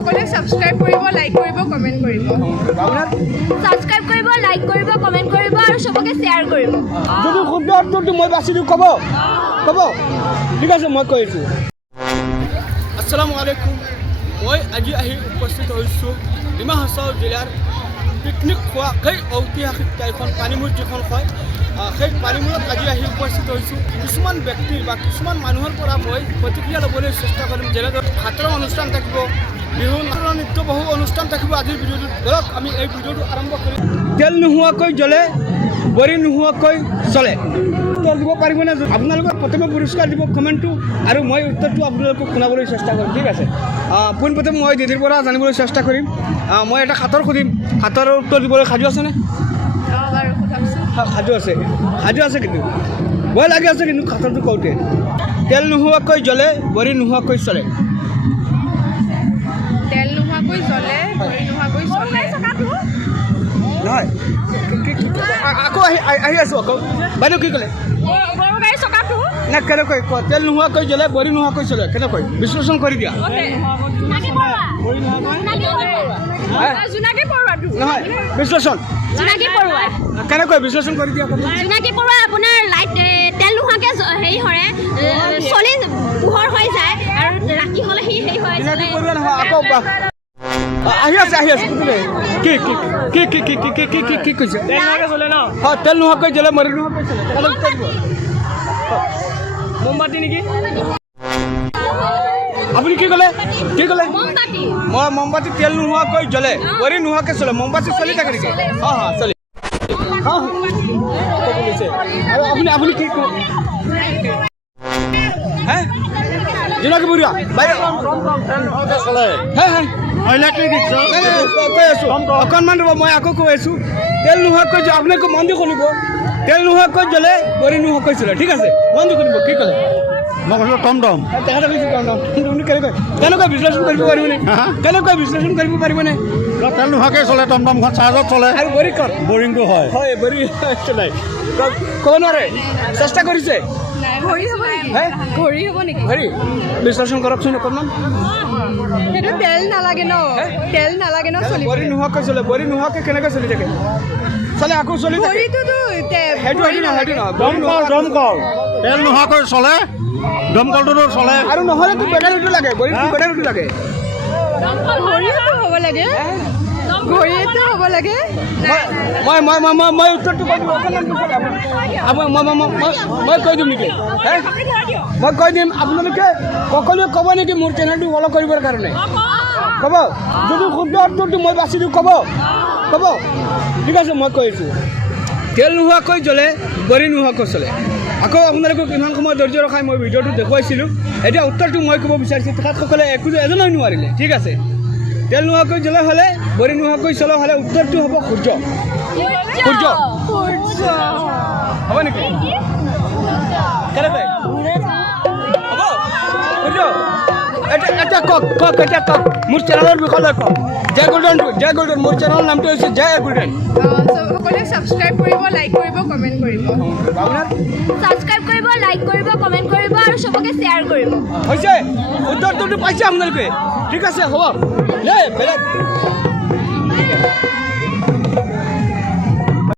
Subscribe কৰিব, like কৰিব, comment কৰিব। সাবস্ক্ৰাইব কৰিব, লাইক কৰিব, কমেন্ট কৰিব আৰু সবকে শেয়াৰ কৰিব। যদি শুদ্ধ উত্তৰটো মই বাছি দিওঁ ক'ব ঠিক আছে মই কৈ আছোঁ। আসসালামু আলাইকুম। মই আজি আহি উপস্থিত হৈছোঁ ডিমা হাছাও জিলাৰ পিকনিক খোৱা সেই ঐতিহাসিক ঠাইখন পানীমূৰ যিখন হয় সেই পানীমূৰত আজি আহি উপস্থিত হৈছোঁ। কিছুমান ব্যক্তিৰ বা কিছুমান মানুহৰ পৰা মই প্ৰতিক্ৰিয়া ল'বলৈ চেষ্টা কৰিম। যেনেদৰে ভাতৰ অনুষ্ঠান থাকিব, বিহু নৃত্য বহু অনুষ্ঠান থাকিব আজিৰ ভিডিঅ'টোত। ধৰক আমি এই ভিডিঅ'টো আৰম্ভ কৰিম। তেল নোহোৱাকৈ জ্বলে, বৰি নোহোৱাকৈ চলে। উত্তৰ দিব পাৰিবনে? আপোনালোকক প্ৰথমে পুৰস্কাৰ দিব কমেণ্টটো, আৰু মই উত্তৰটো আপোনালোকক শুনাবলৈ চেষ্টা কৰিম। ঠিক আছে, পোনপ্ৰথমে মই দিদিৰ পৰা জানিবলৈ চেষ্টা কৰিম। মই এটা সাঁতৰ সুধিম, সাঁতৰৰ উত্তৰ দিবলৈ সাজু আছেনে? সাজু আছে, সাজু আছে কিন্তু ভয় লাগি আছে কিন্তু সাঁতৰটো কওঁতে। তেল নোহোৱাকৈ জ্বলে, বৰি নোহোৱাকৈ চলে। তেল নোহোৱাকৈ জ্বলে, বৰি নোহোৱাকৈ চলে। নহয় আকৌ আহি আছোঁ। আকৌ বাইদেউ কি ক'লে? নে কেনেকৈ তেল নোহোৱাকৈ জ্বলে, বৰি নোহোৱাকৈ চলে? কেনেকৈ বিশ্লেষণ কৰি দিয়া। নহয় বিশ্লেষণ কেনেকৈ বিশ্লেষণ কৰি দিয়া। জোনাকী পৰুৱা আপোনাৰ লাইট তেল নোহোৱাকৈ হেৰি হয়, চলি পোহৰ হৈ যায় আৰু ৰাতি হ'লে সি হেৰি হয়। জোনাকী পৰুৱা নহয়, আকৌ আহি আছে কি কি কি কি কি কি কি কি কি কৈছে? হয়, তেল নোহোৱাকৈ জ্বলে, বৰি নোহোৱাকৈ চলে। মোমবাতি নেকি? আপুনি কি ক'লে? কি ক'লে? মই মোমবাতি তেল নোহোৱাকৈ জ্বলে, বৰি নোহোৱাকৈ চলে। মোমবাতি চলি থাকে নেকি? চলি। আৰু আপুনি কি হে জোনাকী পৰুৱা কৈ আছোঁ অকণমান ৰ'ব। মই আকৌ কৈ আছোঁ তেল নোহোৱাকৈ আপোনালোকে মন দি শুনিব। তেল নোহোৱাকৈ জ্বলে, বৰি নোহোৱাকৈ চলে। ঠিক আছে, মন দি শুনিব। কি ক'লে? মই কৈছোঁ টমটম। তেখেতে কৈছোঁ টমটম। কেনেকৈ বিশ্লেষণ কৰিব পাৰিবনে? কেনেকৈ বিশ্লেষণ কৰিব পাৰিবনে? তেল নোহোৱাকৈ চলে, টমটমখন চাৰ্জত চলে। আৰু বৰি ক'ত? বৰিংটো হয়। হয়, বৰি নাই ক'ব নোৱাৰে। চেষ্টা কৰিছে। ঘড়ী হ'ব নেকি? ঘড়ী হ'ব নেকি? হেৰি বিশ্লেষণ কৰকচোন অকণমান। সেইটো তেল নালাগে ন, তেল নালাগে ন চলিব। বৰি নোহোৱাকৈ চলে, বৰি নোহোৱাকৈ কেনেকৈ চলি থাকে? চলে আকৌ চলি থাকে। ঘড়ীটোতো সেইটো নহয়। দমকল তেল নোহোৱাকৈ চলে, দমকলটোতো চলে। আৰু নহ'লেতো বেটাৰীটো লাগে, বৰিটো বেটাৰীটো লাগে। ঘড়ীটো হ'ব লাগে, ঘড়ীটো হ'ব লাগে। মই উত্তৰটো কৈ দিম। মই কৈ দিম নেকি? মই কৈ দিম। আপোনালোকে সকলোৱে ক'ব নেকি মোৰ চেনেলটো ফ'ল' কৰিবৰ কাৰণে? ক'ব। যদি শুদ্ধ উত্তৰটো মই বাছি দিওঁ ক'ব ঠিক আছে মই কৈ আছোঁ। তেল নোহোৱাকৈ জ্বলে, বৰি নোহোৱাকৈ চলে। আকৌ আপোনালোকক ইমান সময় ধৈৰ্য ৰখাই মই ভিডিঅ'টো দেখুৱাইছিলোঁ। এতিয়া উত্তৰটো মই ক'ব বিচাৰিছোঁ। তেখেতসকলে এজনেই নোৱাৰিলে। ঠিক আছে, তেল নোহোৱাকৈ জ্বলে হ'লে, বৰি নোহোৱাকৈ চলা হ'লে উত্তৰটো হ'ব সূৰ্য। সূৰ্য হ'ব নেকি? কেনেকৈ হ'ব? সূৰ্য এতিয়া কওক এতিয়া কওক মোৰ চেনেলৰ বিষয়ে কওক। জয় গোল্ডেন মোৰ চেনেলৰ নামটো হৈছে জয় গোল্ডেন। সকলোৱে ছাবস্ক্ৰাইব কৰিব, লাইক কৰিব, কমেন্ট কৰিব। সাবস্ক্ৰাইব কৰিব, লাইক কৰিব, কমেন্ট কৰিব আৰু সবকে শেয়াৰ কৰিব। হৈছে উত্তৰটো পাইছে আপোনালোকে? ঠিক আছে হ'ব। বেলেগ